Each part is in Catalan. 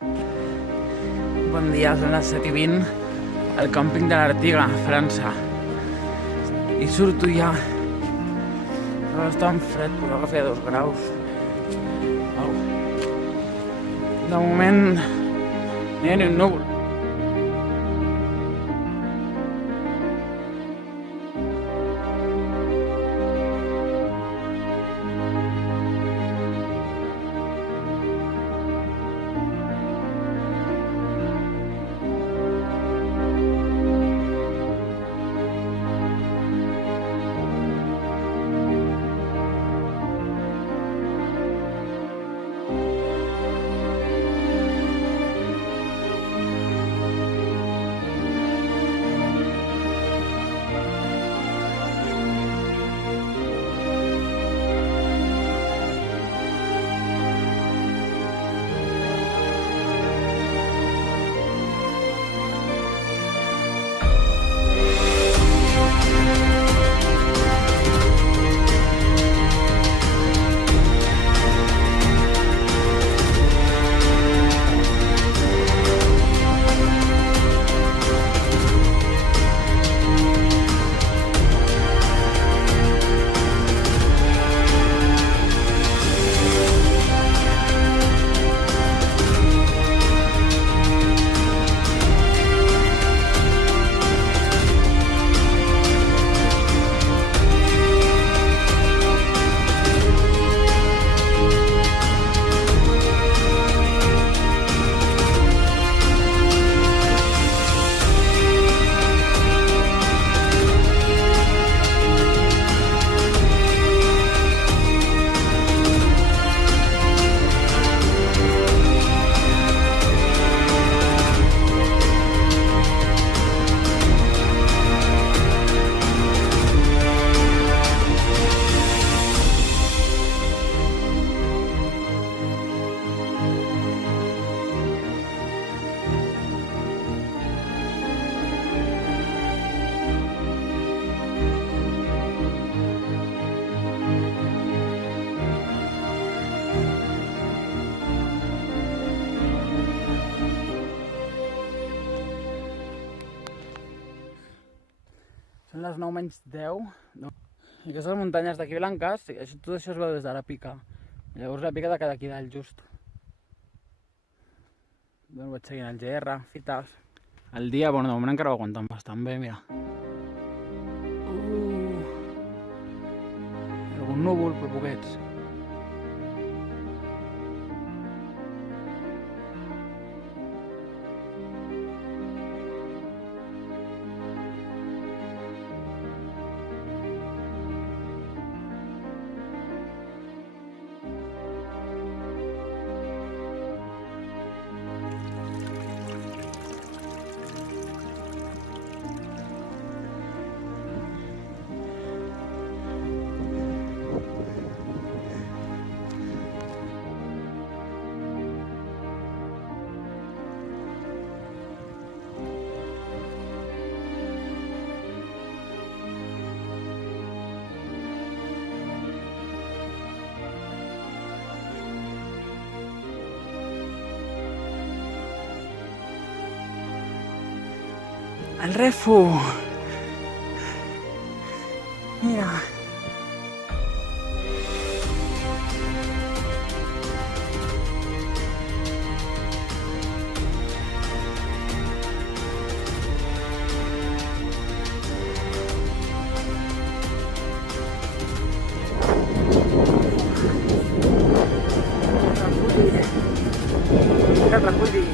Bon dia, són les 7:20 al càmping de l'Artiga, França. I surto ja. No està en fred, però que feia 2 graus. Au. De moment no hi ha ni un núvol. Són les 9:10. I aquestes muntanyes d'aquí blanques, tot això es veu des de la pica. Llavors la pica de cada aquí dalt, just. Bueno, vaig seguint el GR, fites. El dia, bueno, de moment encara ho aguanten bastant bé, mira. Algun núvol, però poquets. El refo. Mira. Reculli.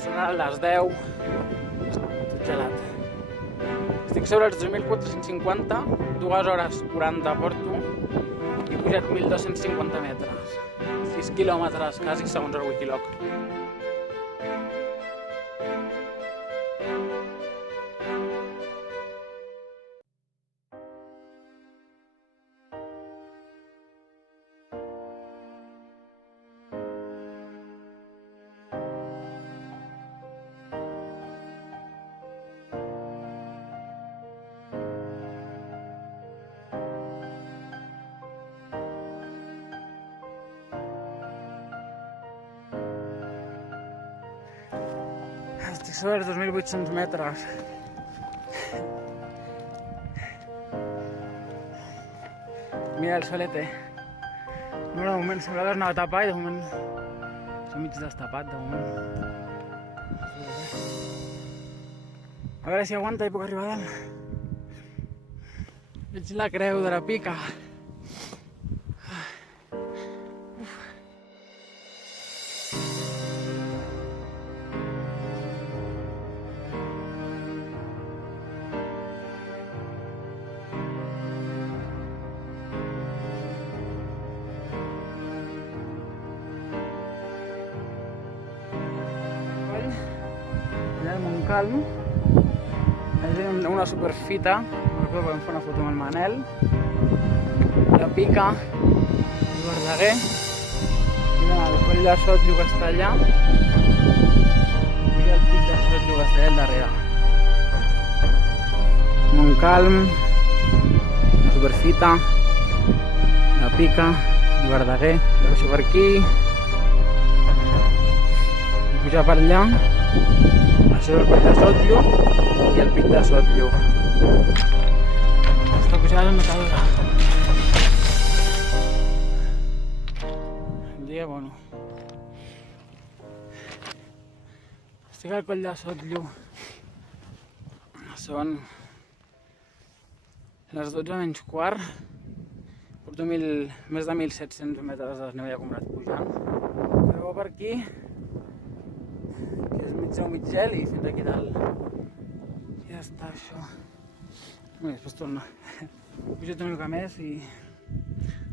Són a les 10. Tot gelat. Estic sobre els 2.450, 2 hores 40 porto i he pujat 1.250 metres. 6 quilòmetres quasi segons el Wikiloc. Estic sobre els 2.800 metres. Mira el solete. Bueno, de moment sembla que es anava a tapar i de moment s'ha mig destapat, de moment. A veure si aguanta i puc arribar a dalt. Veig la creu de la Pica. Allà al Montcalm és una superfita, recordo que vam fer una foto amb el Manel, la Pica, el Verdaguer, i el coll de Sotllou que està allà, i el pic de Sotllou que està allà al darrere. Montcalm, la superfita, la Pica, el Verdaguer, la baixo per aquí, i pujar per allà. Això és el coll de Sotllou i el pic de Sotllou. Aquesta pujada és matadora. El dia, bueno. Estic al coll de Sotllou. Són les 12 menys quart. Porto més de 1.700 metres de desnivell acumulat pujant. Però per aquí, que és mig gel i fins aquí dalt. Ja està això. Bé, després torna. He pujat una mica més i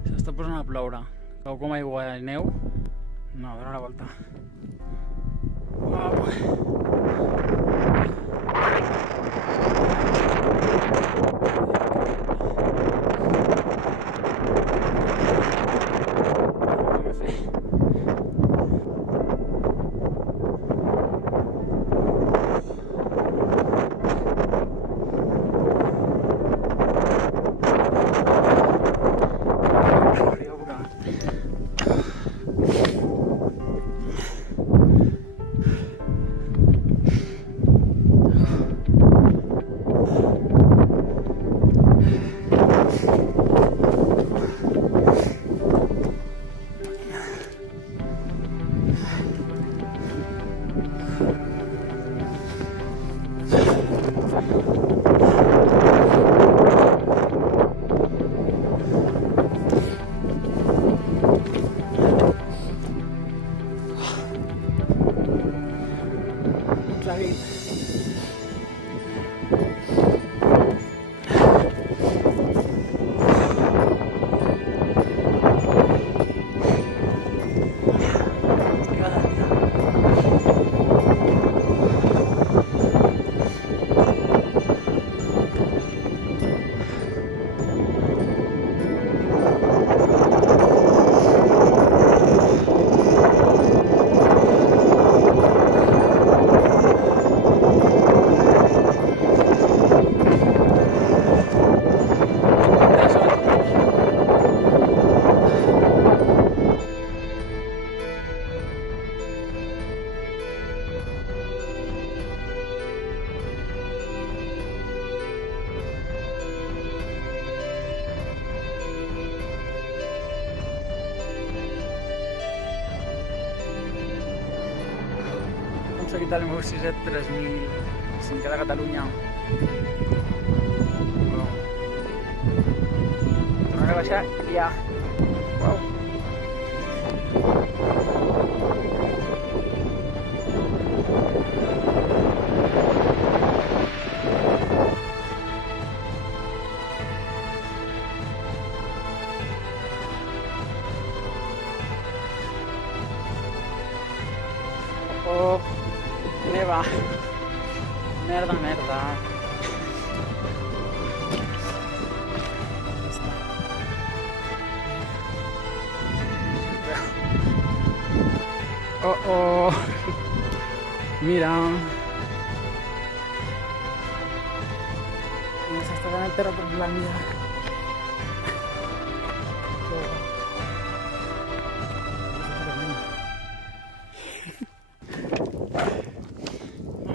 s'està posant a ploure. Cau com aigua de neu. No, dona la volta. Uau! aconseguit el meu 6 3000, 5 de Catalunya. Wow. Tornaré a baixar i ja. Wow. Neva. Merda, merda. Oh, oh. Mira. Mira, s'està quedant el terra tot blanc ja.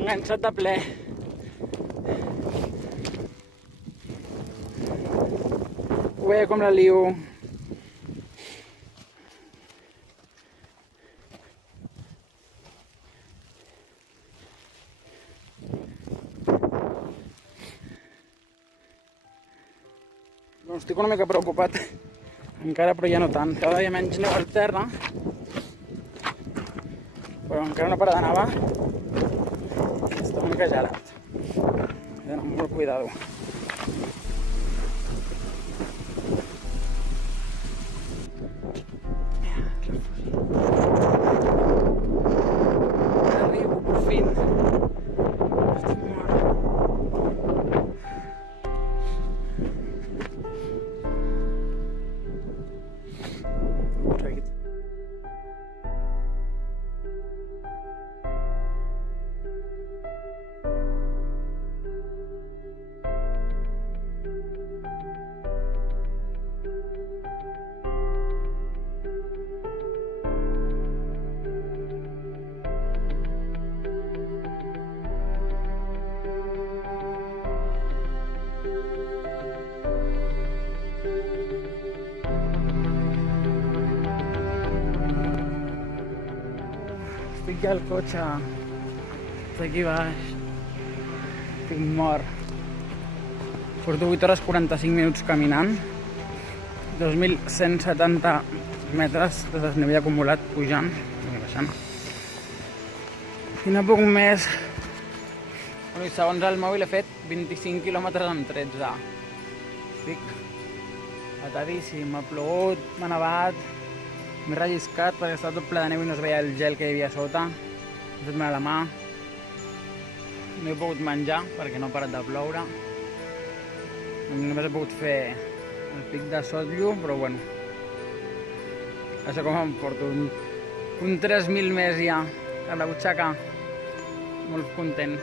Enganxat de ple. Ué, com la lio. Doncs estic una mica preocupat. Encara, però ja no tant. Cada dia menys neu al terra. Però encara no para de nevar. Està una mica gelat. He d'anar amb molt cuidado. Arribo, per fin. Estic mort. Aconseguit. Estic ja al cotxe. Estic aquí baix. Estic mort. Porto 8 hores 45 minuts caminant. 2.170 metres de desnivell acumulat pujant i baixant. I no puc més. Bueno, segons el mòbil he fet 25 quilòmetres en 13. Estic atadíssim. Ha plogut, m'ha nevat. M'he relliscat perquè estava tot ple de neu i no es veia el gel que hi havia sota. He fet mal a la mà. No he pogut menjar perquè no ha parat de ploure. Només he pogut fer el pic de Sotllo, però bueno. Això com em porto un 3.000 més ja a la butxaca. Molt content.